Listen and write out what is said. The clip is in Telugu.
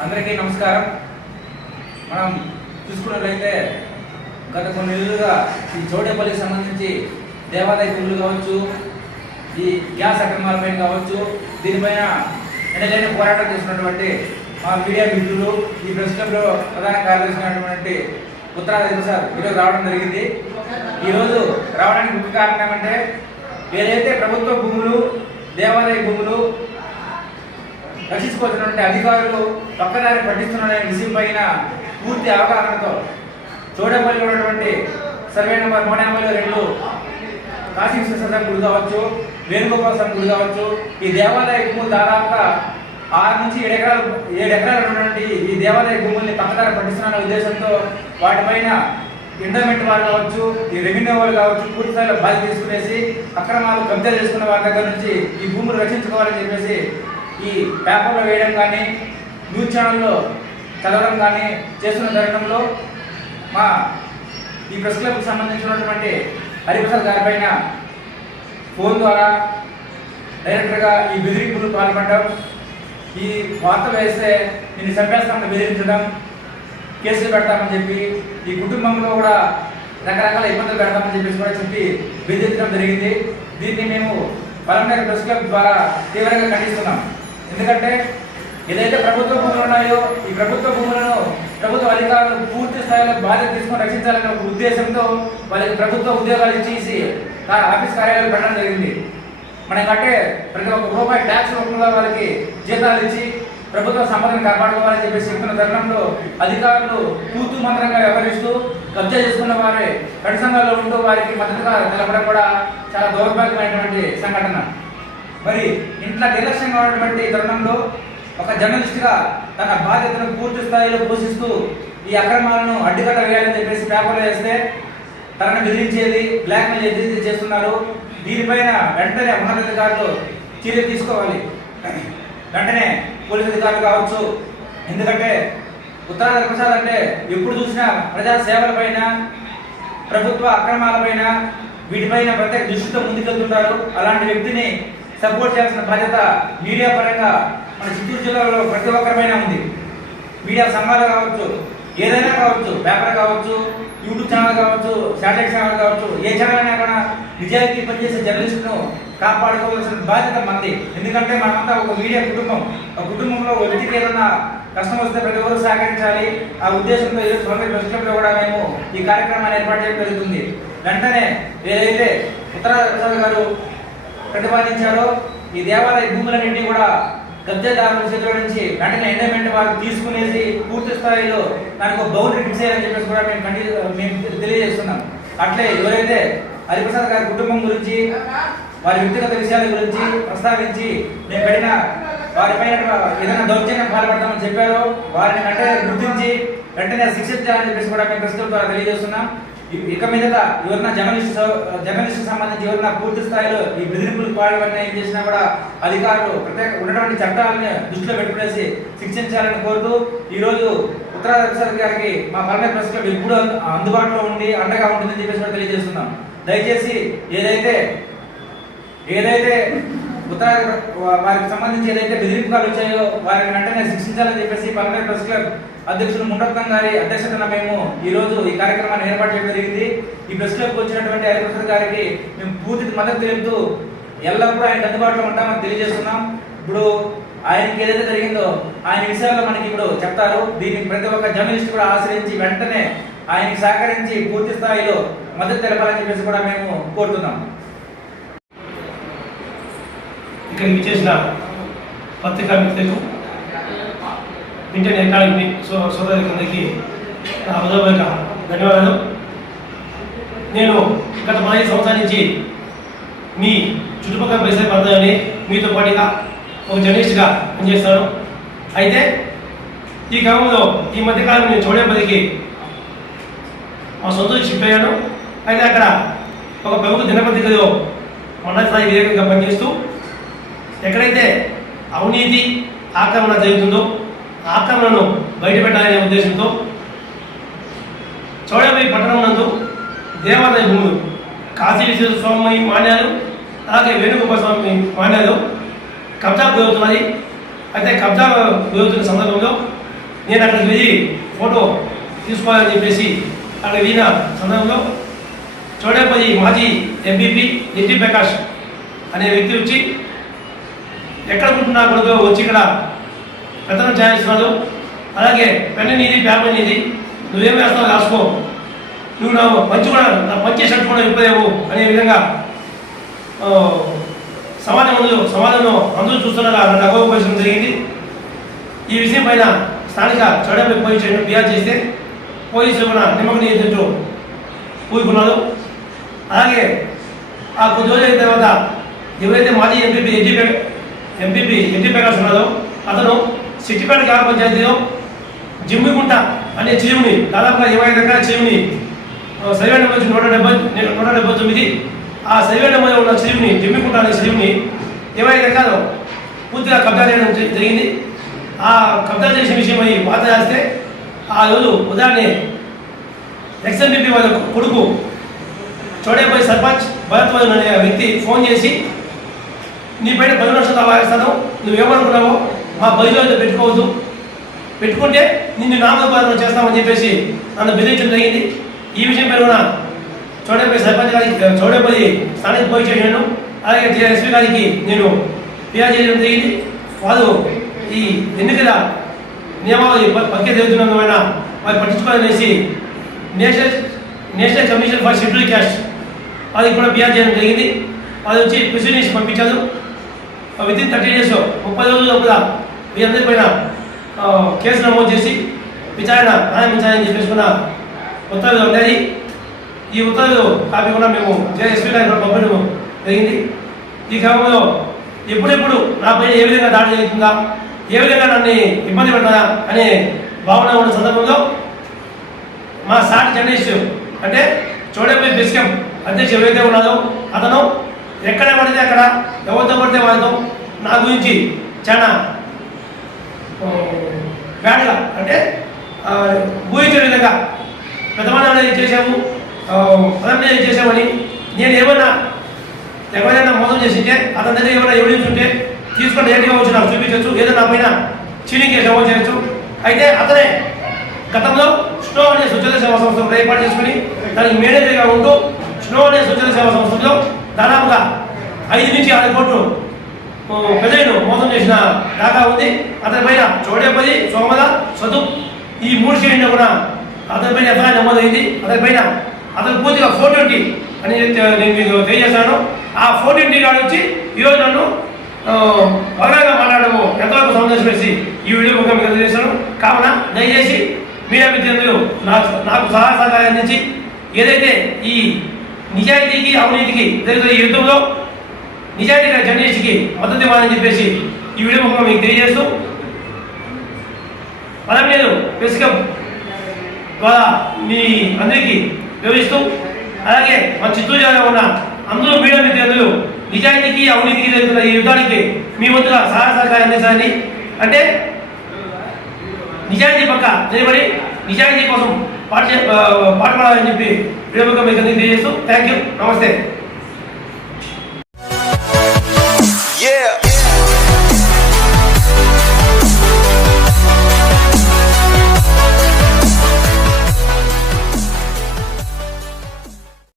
అందరికీ నమస్కారం. మనం చూసుకున్నట్లయితే గత కొన్ని నెలలుగా ఈ జోడేపల్లికి సంబంధించి దేవాదాయ భూములు కావచ్చు ఈ గ్యాస్ అక్రమాలపైన కావచ్చు దీనిపైన ఎనలేని పోరాటం చేసినటువంటి మా మీడియా మిత్రులు ఈ ప్రెస్ క్లబ్లో ప్రధాన కార్యదర్శి అయినటువంటి ఉత్తరాది సార్ ఈరోజు రావడం జరిగింది. ఈరోజు రావడానికి ముఖ్య కారణం ఏమంటే ఏదైతే ప్రభుత్వ భూములు దేవాలయ భూములు రక్షించుకోవాల్సినటువంటి అధికారులు పక్కదారి పట్టిస్తున్న విషయం పైన పూర్తి అవగాహనతో చూడపల్లి ఉన్నటువంటి సర్వే నెంబర్ నూట ఎనభైలో రెండు కాశీ విశ్వేశ్వర గుడి కావచ్చు వేణుగోపాల స్వామి గుడి కావచ్చు. ఈ దేవాలయ భూములు దాదాపుగా ఆరు నుంచి ఏడు ఎకరాలు ఏడు ఎకరాలు ఉన్నటువంటి ఈ దేవాలయ భూముల్ని పక్కదారి పట్టిస్తున్న ఉద్దేశంతో వాటిపైన ఎండోమెంట్ వాళ్ళు కావచ్చు ఈ రెవెన్యూ వాళ్ళు కావచ్చు పూర్తి స్థాయిలో బాధ్యత తీసుకునేసి అక్రమాలు కబ్జా చేసుకున్న వాళ్ళ దగ్గర నుంచి ఈ భూములు రక్షించుకోవాలని చెప్పేసి ఈ పేపర్లో వేయడం కానీ న్యూస్ ఛానల్లో చదవడం కానీ చేస్తున్న జరగడంలో మా ఈ ప్రెస్ క్లబ్కి సంబంధించినటువంటి హరిప్రసాద్ గారి పైన ఫోన్ ద్వారా డైరెక్టర్గా ఈ బెదిరింపులు పాల్పడడం ఈ వార్తలు వేస్తే నేను చంపేస్తామని బెదిరించడం కేసులు పెడతామని చెప్పి ఈ కుటుంబంలో కూడా రకరకాల ఇబ్బందులు పెడతామని చెప్పేసి కూడా చెప్పి బెదిరించడం జరిగింది. దీన్ని మేము పలమనేరు ప్రెస్ క్లబ్ ద్వారా తీవ్రంగా ఖండిస్తున్నాం. ఎందుకంటే ఏదైతే ప్రభుత్వ భూములు ఉన్నాయో ఈ ప్రభుత్వ భూములను ప్రభుత్వ అధికారులు పూర్తి స్థాయిలో బాధ్యత తీసుకొని రక్షించాలనే ఉద్దేశంతో వాళ్ళకి ప్రభుత్వ ఉద్యోగాలు ఇచ్చేసి ఆఫీస్ కార్యాలయాలు పెట్టడం జరిగింది. మనం కట్టే ప్రతి ఒక్క రూపాయి ట్యాక్స్ రూపంలో వాళ్ళకి జీతాలు ఇచ్చి ప్రభుత్వ సంపదను కాపాడుకోవాలని చెప్పేసి చెప్తున్న తరుణంలో అధికారులు తూతు మంత్రంగా వ్యవహరిస్తూ కబ్జా చేసుకున్న వారే కడి సంఘాల్లో ఉంటూ వారికి మద్దతుగా నిలబడడం కూడా చాలా దౌర్భాగ్యమైనటువంటి సంఘటన. మరి ఇంట్లో నిర్లక్ష్యంగా ఉన్నటువంటి తరుణంలో ఒక జర్నలిస్ట్గా తన బాధ్యతను పూర్తి స్థాయిలో పోషిస్తూ ఈ అక్రమాలను అడ్డుకట్ట వేయాలని చెప్పేసి పేపర్లో వేస్తే తనను బెదిరించేది బ్లాక్మెయిల్ ఏదైతే చేస్తున్నారు. దీనిపైన వెంటనే ఉన్నతాధికారులు చర్య తీసుకోవాలి. వెంటనే పోలీస్ అధికారులు కావచ్చు. ఎందుకంటే ఉత్తరాంధ్ర ప్రసాద్ అంటే ఎప్పుడు చూసినా ప్రజా సేవలపైన ప్రభుత్వ అక్రమాలపైన వీటిపైన ప్రత్యేక దృష్టితో ముందుకెళ్తుంటారు. అలాంటి వ్యక్తిని సపోర్ట్ చేయాల్సిన బాధ్యత మీడియా పరంగా మన చిత్తూరు జిల్లాలో ప్రతి ఒక్కరిపైన ఉంది. మీడియా సంఘాలు కావచ్చు ఏదైనా కావచ్చు పేపర్ కావచ్చు యూట్యూబ్ ఛానల్ కావచ్చు శాటిలైట్ ఛానల్ కావచ్చు ఏ ఛానల్ అయినా కూడా నిజాయితీ పనిచేసే జర్నలిస్ట్ను కాపాడుకోవాల్సిన బాధ్యత మంది. ఎందుకంటే మనమంతా ఒక మీడియా కుటుంబం. ఆ కుటుంబంలో వ్యక్తికి ఏదన్నా కష్టం వస్తే ప్రతి ఒక్కరు సహకరించాలి. ఆ ఉద్దేశంతో ఈరోజు సోమవారి ప్రెస్ కూడా మేము ఈ కార్యక్రమాన్ని ఏర్పాటు చేయడం జరుగుతుంది. వెంటనే ఏదైతే ఉత్తరా గారు ప్రతిపాదించారో ఈ దేవాలయ భూములన్నింటినీ కూడా కబ్జాదారుల చేతిలో నుంచి వెంటనే ఎండమెంట్ వారు తీసుకునేసి పూర్తి స్థాయిలో దానికి ఒక బౌండరీ ఫిక్స్ చేయాలని చెప్పేసి కూడా మేము ఖండి మేము తెలియజేస్తున్నాం. అట్లే ఎవరైతే హరిప్రసాద్ గారి కుటుంబం గురించి వారి వ్యక్తిగత విషయాల గురించి ప్రస్తావించి మేము కడిన వారిపైన ఏదైనా దౌర్జన్యం పాల్పడతామని చెప్పారో వారిని వెంటనే గుర్తించి వెంటనే శిక్షించాలని చెప్పేసి కూడా మేము ప్రస్తుతం ద్వారా తెలియజేస్తున్నాం. ఇక మీదట ఎవరైనా జర్నలిస్ట్ జర్నలిస్ట్ సంబంధించి ఎవరైనా పూర్తి స్థాయిలో ఈ బెదిరింపులు పాల్పడిన ఏం చేసినా కూడా అధికారులు ప్రత్యేక ఉన్నటువంటి చట్టాలని దృష్టిలో పెట్టుకునేసి శిక్షించాలని కోరుతూ ఈరోజు రోజు ఉత్తరాది గారికి మా పల్లె ప్రస్తుతం ఎప్పుడు అందుబాటులో ఉండి అండగా ఉంటుందని చెప్పేసి కూడా తెలియజేస్తున్నాం. దయచేసి ఏదైతే ఏదైతే ఉత్తర వారికి సంబంధించి ఏదైతే బెదిరింపులు వచ్చాయో వారిని వెంటనే శిక్షించాలని చెప్పేసి పల్నాడు ప్రెస్ క్లబ్ అధ్యక్షులు ముండత్తం గారి అధ్యక్షతన మేము ఈ రోజు ఈ కార్యక్రమాన్ని ఏర్పాటు చేయడం జరిగింది. ఈ ప్రెస్ క్లబ్కి వచ్చినటువంటి హరిప్రసాద్ గారికి మేము పూర్తి మద్దతు తెలుపుతూ ఎల్లప్పుడూ ఆయన అందుబాటులో ఉంటామని తెలియజేస్తున్నాం. ఇప్పుడు ఆయనకి ఏదైతే జరిగిందో ఆయన విషయాల్లో మనకి ఇప్పుడు చెప్తారు. దీనికి ప్రతి ఒక్క జర్నలిస్ట్ కూడా ఆశ్రయించి వెంటనే ఆయనకి సహకరించి పూర్తి స్థాయిలో మద్దతు తెలపాలని చెప్పేసి కూడా మేము కోరుతున్నాం. ఇక్కడ విచ్చేసిన పత్రికా మిత్రులకు ఇంటర్ ఎలక్ట్రానిక్ సోదరికి నా హృదయపూర్వక ధన్యవాదాలు. నేను గత పదహైదు సంవత్సరాల నుంచి మీ చుట్టుపక్కల పరిసర ప్రాంతాలని మీతో పాటుగా ఒక జర్నలిస్ట్గా పనిచేస్తాను. అయితే ఈ క్రమంలో ఈ మధ్యకాలం నేను చూడేపల్లికి మా సొంత షిఫ్ట్ అయ్యాను. అయితే అక్కడ ఒక ప్రముఖ దినపత్రికలో మండల స్థాయి విధేయంగా పనిచేస్తూ ఎక్కడైతే అవినీతి ఆక్రమణ జరుగుతుందో ఆక్రమణను బయటపెట్టాలనే ఉద్దేశంతో చౌడపల్లి పట్టణం నందు దేవాలయ భూములు కాశీ విశ్వేశ్వర స్వామి మాన్యాలు అలాగే వేణుగోపాల స్వామి మాన్యాలు కబ్జా కుదురుతున్నది అయితే కబ్జా పెరుగుతున్న సందర్భంలో నేను అక్కడికి వెళ్ళి ఫోటో తీసుకోవాలని చెప్పేసి అక్కడ వెళ్ళిన సందర్భంలో చోడేపల్లి మాజీ ఎంపీపీ ఎన్టీ ప్రకాష్ అనే వ్యక్తి వచ్చి ఎక్కడ పుట్టినా కొడుకు వచ్చి ఇక్కడ పెత్తనం చేస్తున్నాడు అలాగే పెన్ను నీది పేపర్ నీది నువ్వేం వేస్తావు రాసుకో. నువ్వు నా మంచి కూడా నా మంచి షర్ట్ కూడా ఇవ్వలేవు అనే విధంగా సమాజం ముందు సమాజంలో అందరూ చూస్తున్నారా నన్ను జరిగింది. ఈ విషయం పైన స్థానిక చౌడపై పోలీసు ఫిర్యాదు చేస్తే పోలీసులు కూడా నిమ్మకం ఎదురు కూరుకున్నారు అలాగే ఆ కొద్ది రోజుల తర్వాత ఎవరైతే మాజీ MPP NT MPP NT Prakash ఉన్నారో అతను సిట్టిపేట గ్రామ పంచాయతీలో జిమ్మిగుంట అనే చెరువుని దాదాపుగా ఇరవై ఐదు ఎకరాల చెరువుని సర్వే నెంబర్ నూట డెబ్బై నూట డెబ్బై తొమ్మిది ఆ సర్వే నెంబర్ ఉన్న చెరువుని జిమ్మిగుంట అనే చెరువుని ఇరవై ఐదు ఎకరాలు పూర్తిగా కబ్జా చేయడం జరిగింది. ఆ కబ్జా చేసిన విషయం అయి వార్త చేస్తే ఆ రోజు ఉదాహరణ ఎక్స్ఎంపీపీ వాళ్ళ కొడుకు చోడేపల్లి సర్పంచ్ భరత్వాజన్ అనే వ్యక్తి ఫోన్ చేసి నీ పైన పది లక్షలు దావాయిస్తాను నువ్వేమనుకున్నావో మా బదిలో పెట్టుకోవద్దు. పెట్టుకుంటే నిన్ను నామోపాలన చేస్తామని చెప్పేసి నన్ను బెదిరించడం జరిగింది. ఈ విషయం పైన చోడేపల్లి సర్పంచ్ గారికి చోడేపల్లి స్థానిక పోయి చేశాను అలాగే టీఆర్ఎస్పీ గారికి నేను ఫిర్యాదు చేయడం జరిగింది. వారు ఈ ఎన్నికల నియమావళి పక్కే జరుగుతున్నందువలన వారు పట్టించుకోవాలనేసి national national commission for schedule caste అది కూడా ఫిర్యాదు చేయడం జరిగింది. అది వచ్చి ప్రొసీడింగ్స్ పంపించారు. విత్ ఇన్ థర్టీ డేస్ ముప్పై రోజుల లోపల మీ అందరి పైన కేసు నమోదు చేసి విచారణ న్యాయం విచారణ చేసుకున్న ఉత్తర్వులు ఉన్నాయి. ఈ ఉత్తర్వులు కాపీ కూడా మేము ఎస్పీ గారికి కూడా పంపడం జరిగింది. ఈ క్రమంలో ఎప్పుడెప్పుడు నాపై ఏ విధంగా దాడి జరుగుతుందా ఏ విధంగా నన్ను ఇబ్బంది పెడతారా అనే భావన ఉన్న సందర్భంలో మా సాటి జర్నలిస్ట్ అంటే చోడేపల్లి బిస్కం అధ్యక్ష ఎవరైతే ఉన్నారో అతను ఎక్కడ పడితే అక్కడ ఎవరితో పడితే వాళ్ళతో నా గురించి చాలా బ్యాడ్గా అంటే ఊహించే విధంగా ఏం అనేది చేసాము ప్రధాన చేసామని నేను ఏమన్నా ఎవరైనా మోసం చేసింటే అతని దగ్గర ఏమైనా ఎవిడెన్స్ ఉంటే తీసుకొని ఏంటిగా వచ్చి నాకు చూపించవచ్చు ఏదో నా పైన చీలింగ్ కేసు చేయొచ్చు. అయితే అతనే గతంలో స్టో అనే స్వచ్ఛత సేవా సంస్థ ఏర్పాటు చేసుకుని దానికి మేనేజర్గా ఉంటూ స్నో అనే సేవా సంస్థలో దాదాపుగా ఐదు నుంచి ఆరు కోట్లు ప్రజలను మోసం చేసిన దాకా ఉంది. అతని పైన చోడేపల్లి సోమల సదు ఈ మూడు శ్రేణిలో కూడా అతని పైన ఎఫ్ఐఆర్ నమోదైంది అతని పైన అతను పూర్తిగా ఫోర్ ట్వంటీ అని నేను మీకు తెలియజేశాను ఆ ఫోర్ ట్వంటీ నాడు వచ్చి ఈరోజు నన్ను వరగా మాట్లాడము ఎంతవరకు సందేశం వేసి ఈ వీడియో ముఖం మీకు తెలియజేస్తాను. కావున దయచేసి మీడియా మిత్రులు నాకు నాకు సహాయ సహకారం అందించి ఏదైతే ఈ నిజాయితీకి అవినీతికి జరుగుతున్న ఈ యుద్ధంలో నిజాయితీగా జర్నలిస్ట్కి మద్దతు ఇవ్వాలని చెప్పేసి ఈ వీడియో ముఖం మీకు తెలియజేస్తూ పదం నేను బేసిక్గా ద్వారా మీ అందరికీ వివరిస్తూ అలాగే మన చిత్తూరు జిల్లాలో ఉన్న అందరూ మీడియా మిత్రులు నిజాయితీకి అవినీతికి జరుగుతున్న ఈ యుద్ధానికి మీ వంతుగా సహాయ సహకారం అందించాలని అంటే నిజాయితీ పక్క నిలబడి నిజాయితీ కోసం పాట పాటుపడాలని చెప్పి ప్రేమగా మీకు అందరికీ తెలియజేస్తూ థ్యాంక్ యూ నమస్తే.